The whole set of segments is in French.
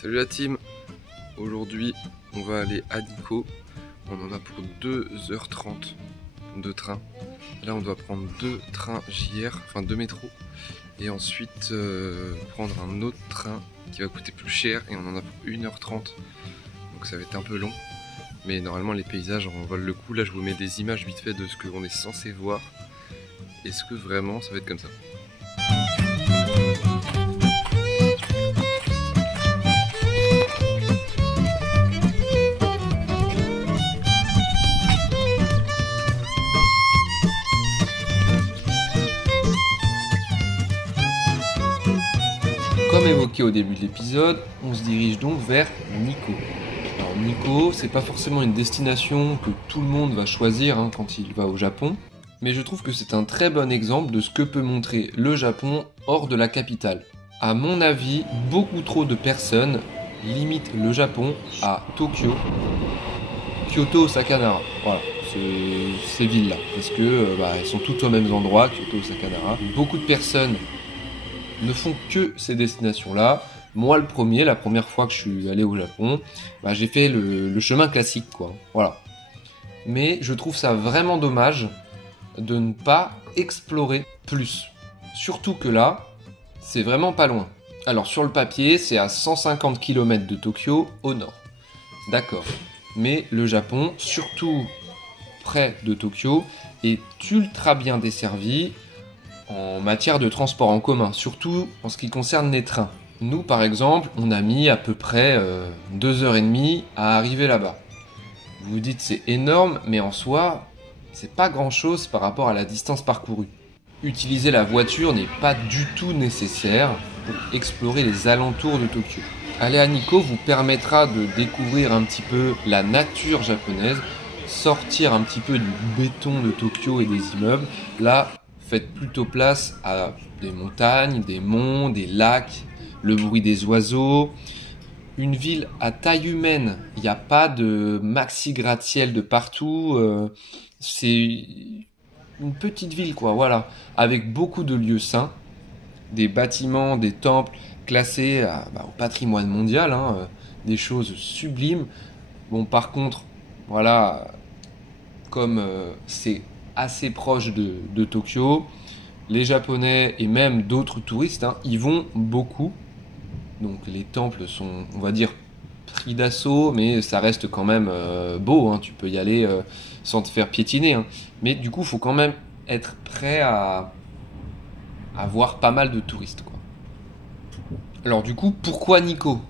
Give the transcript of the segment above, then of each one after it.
Salut la team. Aujourd'hui on va aller à Nikko. On en a pour 2h30 de train. Là on doit prendre 2 trains JR, enfin 2 métros. Et ensuite prendre un autre train qui va coûter plus cher. Et on en a pour 1h30. Donc ça va être un peu long. Mais normalement les paysages en valent le coup. Là je vous mets des images vite fait de ce qu'on est censé voir. Est-ce que vraiment ça va être comme ça? Comme évoqué au début de l'épisode, on se dirige donc vers Nikko. Alors Nikko, c'est pas forcément une destination que tout le monde va choisir quand il va au Japon, mais je trouve que c'est un très bon exemple de ce que peut montrer le Japon hors de la capitale. À mon avis, beaucoup trop de personnes limitent le Japon à Tokyo, Kyoto, Osaka, Nara. Voilà, ces villes-là, parce que elles sont toutes au même endroit, Kyoto, Osaka, Nara. Beaucoup de personnes ne font que ces destinations-là. Moi, le premier, la première fois que je suis allé au Japon, j'ai fait le chemin classique, quoi. Voilà. Mais je trouve ça vraiment dommage de ne pas explorer plus. Surtout que là, c'est vraiment pas loin. Alors, sur le papier, c'est à 150 km de Tokyo, au nord. D'accord. Mais le Japon, surtout près de Tokyo, est ultra bien desservi en matière de transport en commun, surtout en ce qui concerne les trains. Nous, par exemple, on a mis à peu près 2h30 à arriver là-bas. Vous vous dites c'est énorme, mais en soi, c'est pas grand-chose par rapport à la distance parcourue. Utiliser la voiture n'est pas du tout nécessaire pour explorer les alentours de Tokyo. Aller à Nikko vous permettra de découvrir un petit peu la nature japonaise, sortir un petit peu du béton de Tokyo et des immeubles. Là, faites plutôt place à des montagnes, des monts, des lacs, le bruit des oiseaux. Une ville à taille humaine, il n'y a pas de maxi gratte-ciel de partout. C'est une petite ville, quoi, voilà, avec beaucoup de lieux saints, des bâtiments, des temples classés au patrimoine mondial, des choses sublimes. Bon, par contre, voilà, comme c'est assez proche de Tokyo, les Japonais et même d'autres touristes y vont beaucoup. Donc les temples sont, on va dire, pris d'assaut, mais ça reste quand même beau. Tu peux y aller sans te faire piétiner. Mais du coup, il faut quand même être prêt à voir pas mal de touristes, quoi. Alors du coup, pourquoi Nikko?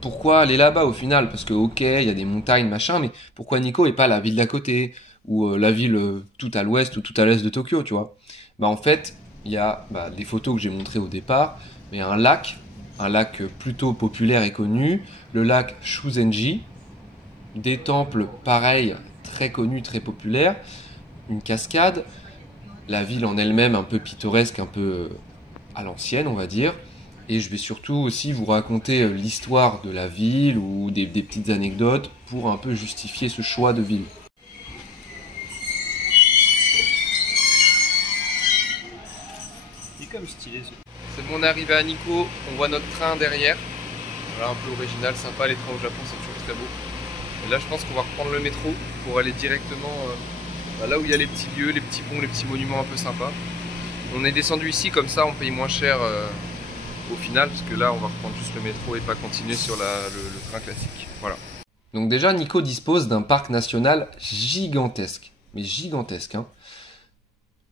Pourquoi aller là-bas au final? Parce que ok, il y a des montagnes, machin, mais pourquoi Nikko et pas la ville d'à côté? Ou la ville tout à l'ouest ou tout à l'est de Tokyo, tu vois? En fait, il y a des photos que j'ai montrées au départ, mais un lac plutôt populaire et connu, le lac Shuzenji, des temples pareils, très connus, très populaires, une cascade, la ville en elle-même un peu pittoresque, un peu à l'ancienne, on va dire. Et je vais surtout aussi vous raconter l'histoire de la ville ou des petites anecdotes pour un peu justifier ce choix de ville. Il est comme stylé ce. C'est bon, on est arrivé à Nikko, on voit notre train derrière. Voilà, un peu original, sympa, les trains au Japon c'est toujours très beau. Et là je pense qu'on va reprendre le métro pour aller directement là où il y a les petits lieux, les petits ponts, les petits monuments un peu sympas. On est descendu ici, comme ça on paye moins cher au final, parce que là on va reprendre juste le métro et pas continuer sur le train classique. Voilà. Donc déjà Nikko dispose d'un parc national gigantesque, mais gigantesque.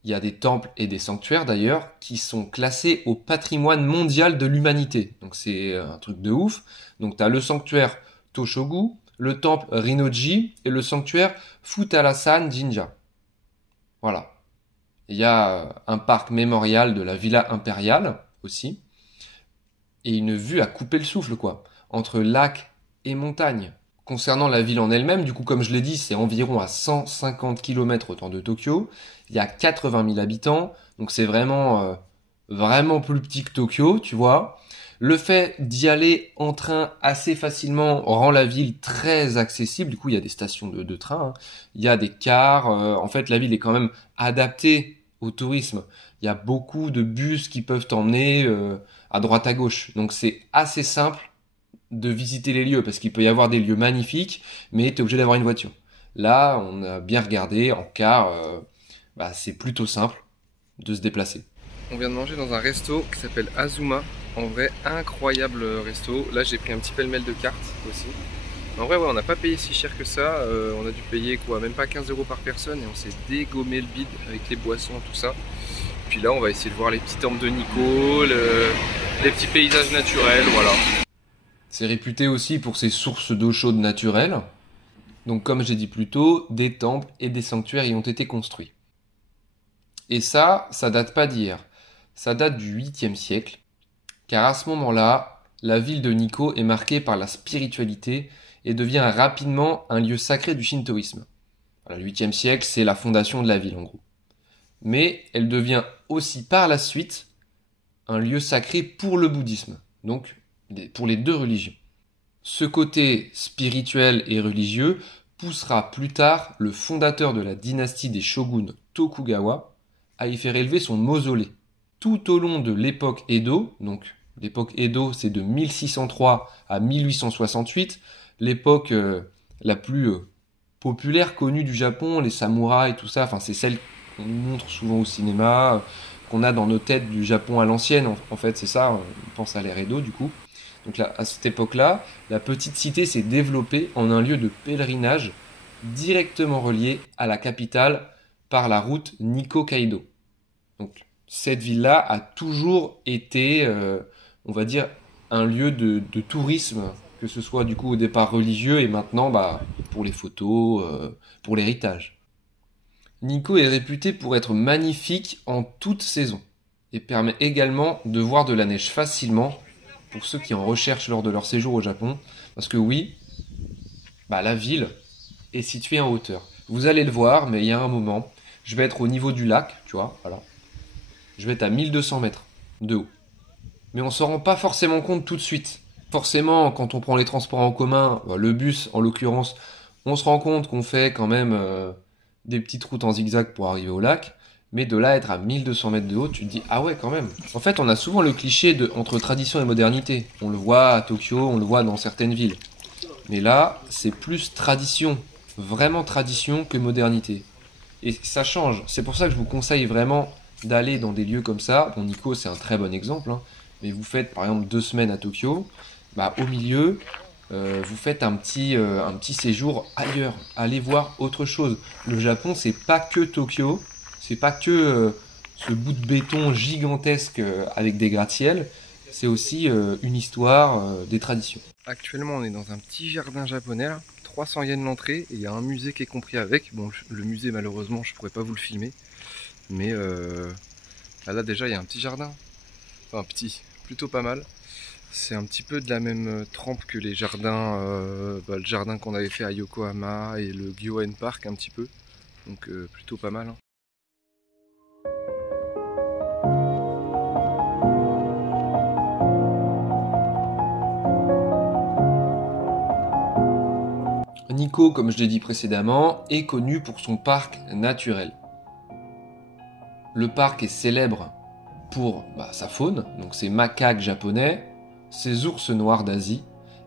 Il y a des temples et des sanctuaires d'ailleurs qui sont classés au patrimoine mondial de l'humanité. Donc c'est un truc de ouf. Donc tu as le sanctuaire Toshogu, le temple Rinnoji et le sanctuaire Futarasan Jinja. Voilà. Il y a un parc mémorial de la Villa Impériale aussi. Et une vue à couper le souffle, quoi. Entre lac et montagne. Concernant la ville en elle-même, du coup, comme je l'ai dit, c'est environ à 150 km au temps de Tokyo. Il y a 80 000 habitants, donc c'est vraiment plus petit que Tokyo, tu vois. Le fait d'y aller en train assez facilement rend la ville très accessible. Du coup, il y a des stations de train, il y a des cars. En fait, la ville est quand même adaptée au tourisme. Il y a beaucoup de bus qui peuvent t'emmener à droite à gauche. Donc c'est assez simple de visiter les lieux, parce qu'il peut y avoir des lieux magnifiques, mais tu es obligé d'avoir une voiture. Là, on a bien regardé, en car, c'est plutôt simple de se déplacer. On vient de manger dans un resto qui s'appelle Azuma. En vrai, incroyable resto. Là, j'ai pris un petit pêle-mêle de cartes aussi. En vrai, ouais, on n'a pas payé si cher que ça. On a dû payer quoi, même pas 15 € par personne, et on s'est dégommé le bide avec les boissons, tout ça. Puis là, on va essayer de voir les petits temples de Nikko, les petits paysages naturels, voilà. C'est réputé aussi pour ses sources d'eau chaude naturelles. Donc, comme j'ai dit plus tôt, des temples et des sanctuaires y ont été construits. Et ça date pas d'hier. Ça date du 8e siècle. Car à ce moment-là, la ville de Nikko est marquée par la spiritualité et devient rapidement un lieu sacré du shintoïsme. Le 8e siècle, c'est la fondation de la ville en gros. Mais elle devient aussi par la suite un lieu sacré pour le bouddhisme, donc pour les deux religions. Ce côté spirituel et religieux poussera plus tard le fondateur de la dynastie des shoguns Tokugawa à y faire élever son mausolée. Tout au long de l'époque Edo, donc l'époque Edo c'est de 1603 à 1868, l'époque la plus populaire connue du Japon, les samouraïs et tout ça, enfin c'est celle qu'on nous montre souvent au cinéma, qu'on a dans nos têtes du Japon à l'ancienne, en fait c'est ça, on pense à l'ère Edo du coup. Donc là, à cette époque-là, la petite cité s'est développée en un lieu de pèlerinage directement relié à la capitale par la route Nikko-Kaido. Donc cette ville-là a toujours été, on va dire, un lieu de tourisme, que ce soit du coup au départ religieux et maintenant pour les photos, pour l'héritage. Nikko est réputé pour être magnifique en toute saison et permet également de voir de la neige facilement pour ceux qui en recherchent lors de leur séjour au Japon. Parce que oui, la ville est située en hauteur. Vous allez le voir, mais il y a un moment, je vais être au niveau du lac, tu vois, voilà. Je vais être à 1200 mètres de haut. Mais on s'en rend pas forcément compte tout de suite. Forcément, quand on prend les transports en commun, le bus en l'occurrence, on se rend compte qu'on fait quand même des petites routes en zigzag pour arriver au lac. Mais de là à être à 1200 mètres de haut, tu te dis, ah ouais quand même. En fait, on a souvent le cliché entre tradition et modernité. On le voit à Tokyo, on le voit dans certaines villes. Mais là, c'est plus tradition, vraiment tradition que modernité. Et ça change. C'est pour ça que je vous conseille vraiment d'aller dans des lieux comme ça. Bon, Nikko, c'est un très bon exemple. Mais vous faites par exemple 2 semaines à Tokyo. Au milieu, vous faites un petit séjour ailleurs. Allez voir autre chose. Le Japon, c'est pas que Tokyo. C'est pas que ce bout de béton gigantesque avec des gratte-ciel. C'est aussi une histoire, des traditions. Actuellement, on est dans un petit jardin japonais, là. 300 yens l'entrée, et il y a un musée qui est compris avec. Bon, le musée, malheureusement, je pourrais pas vous le filmer. Mais là, déjà, il y a un petit jardin. Enfin, petit, plutôt pas mal. C'est un petit peu de la même trempe que les jardins, le jardin qu'on avait fait à Yokohama et le Gyoen Park, un petit peu. Donc, plutôt pas mal. Nikko, comme je l'ai dit précédemment, est connu pour son parc naturel. Le parc est célèbre pour sa faune, donc ses macaques japonais, ses ours noirs d'Asie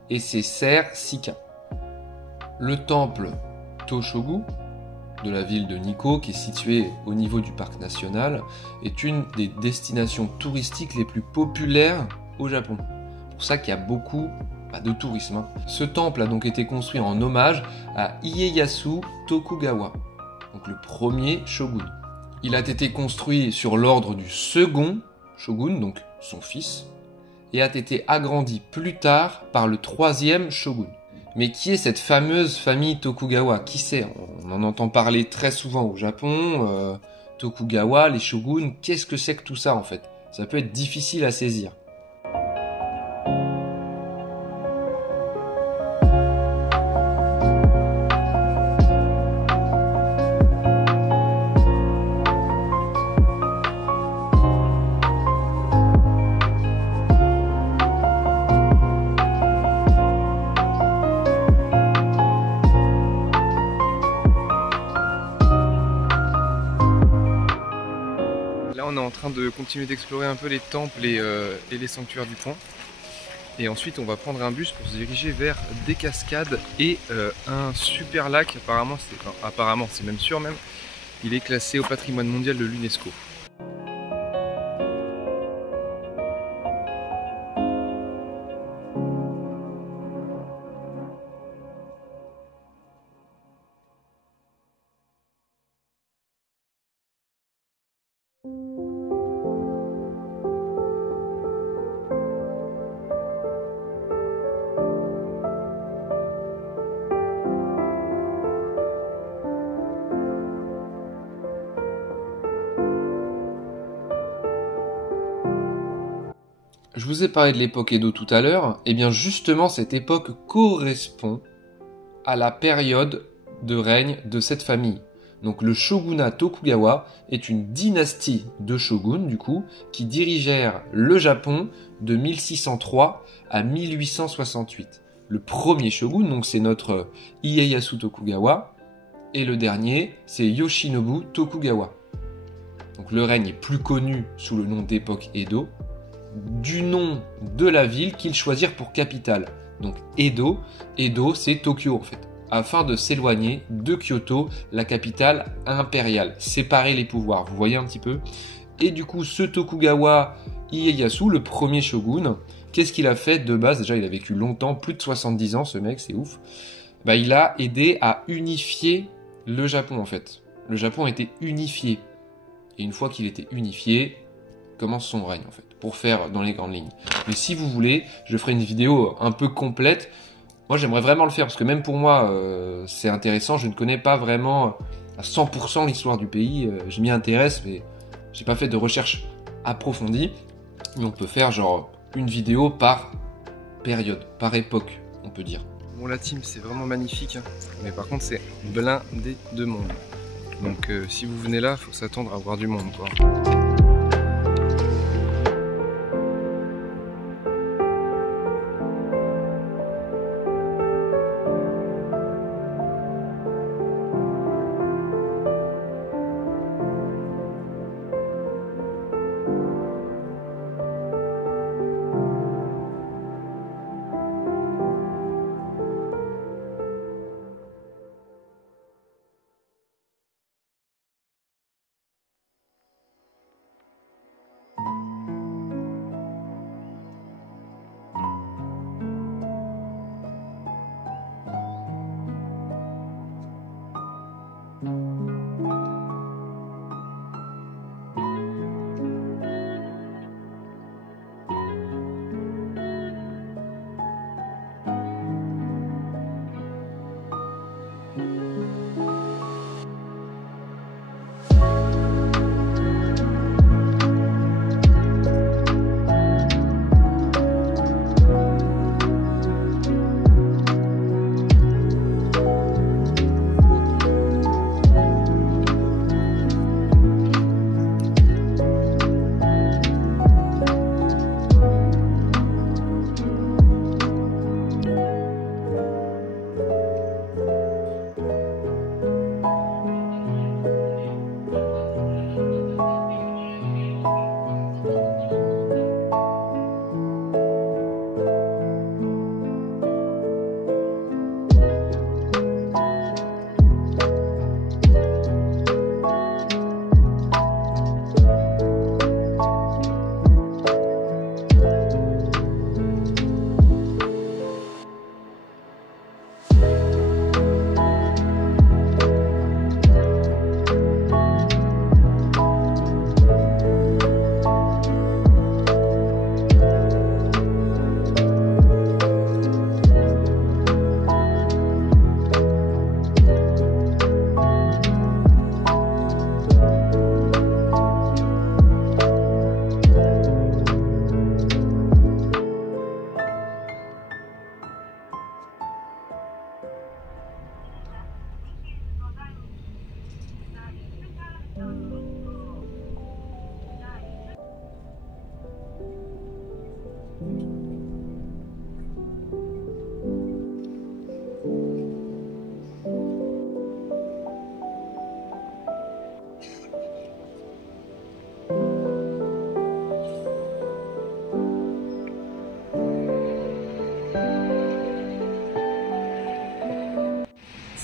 et ses cerfs sika. Le temple Toshogu de la ville de Nikko, qui est situé au niveau du parc national, est une des destinations touristiques les plus populaires au Japon. C'est pour ça qu'il y a beaucoup de tourisme. Ce temple a donc été construit en hommage à Ieyasu Tokugawa, donc le premier shogun. Il a été construit sur l'ordre du second shogun, donc son fils, et a été agrandi plus tard par le troisième shogun. Mais qui est cette fameuse famille Tokugawa? Qui c'est? On en entend parler très souvent au Japon. Tokugawa, les shoguns, qu'est-ce que c'est que tout ça en fait? Ça peut être difficile à saisir. Là on est en train de continuer d'explorer un peu les temples et les sanctuaires du coin. Et ensuite, on va prendre un bus pour se diriger vers des cascades et un super lac. Apparemment, c'est même sûr même. Il est classé au patrimoine mondial de l'UNESCO. Je vous ai parlé de l'époque Edo tout à l'heure, et bien justement cette époque correspond à la période de règne de cette famille. Donc le shogunat Tokugawa est une dynastie de shoguns du coup qui dirigèrent le Japon de 1603 à 1868. Le premier shogun, donc c'est notre Ieyasu Tokugawa, et le dernier c'est Yoshinobu Tokugawa. Donc le règne est plus connu sous le nom d'époque Edo, du nom de la ville qu'ils choisirent pour capitale. Donc Edo c'est Tokyo en fait, afin de s'éloigner de Kyoto, la capitale impériale, séparer les pouvoirs, vous voyez un petit peu. Et du coup ce Tokugawa Ieyasu, le premier shogun, qu'est-ce qu'il a fait de base? Déjà il a vécu longtemps, plus de 70 ans ce mec, c'est ouf. Il a aidé à unifier le Japon en fait. Le Japon était unifié. Et une fois qu'il était unifié, commence son règne en fait, pour faire dans les grandes lignes. Mais si vous voulez, je ferai une vidéo un peu complète. Moi j'aimerais vraiment le faire parce que même pour moi c'est intéressant, je ne connais pas vraiment à 100% l'histoire du pays, je m'y intéresse mais j'ai pas fait de recherche approfondie. Mais on peut faire genre une vidéo par période, par époque on peut dire. Bon la team c'est vraiment magnifique, hein. Mais par contre c'est blindé de monde. Donc si vous venez là, faut s'attendre à voir du monde quoi.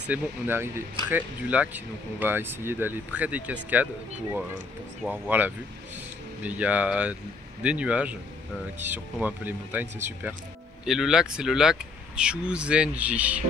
C'est bon, on est arrivé près du lac, donc on va essayer d'aller près des cascades pour pouvoir voir la vue. Mais il y a des nuages qui surplombent un peu les montagnes, c'est super. Et le lac, c'est le lac Chuzenji.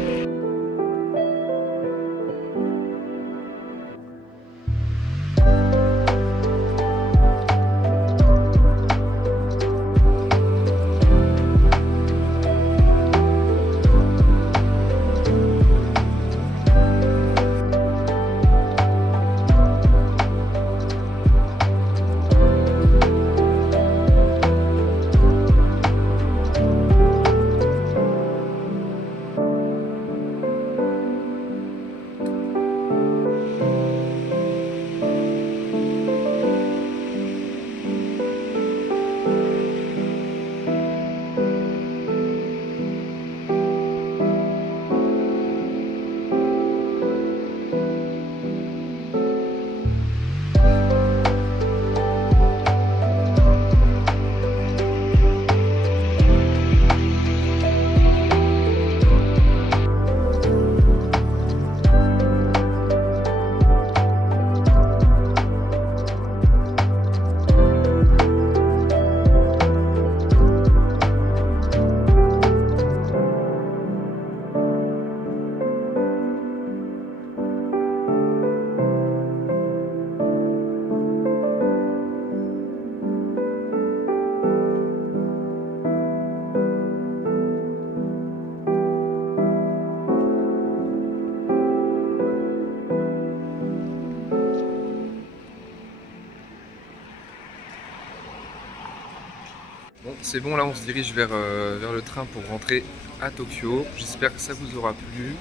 Bon, c'est bon, là on se dirige vers le train pour rentrer à Tokyo. J'espère que ça vous aura plu,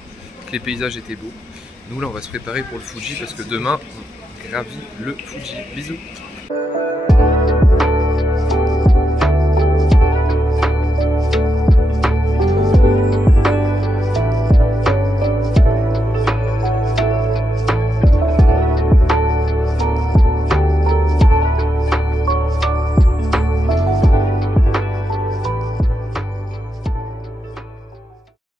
que les paysages étaient beaux. Nous là on va se préparer pour le Fuji parce que demain on gravit le Fuji. Bisous.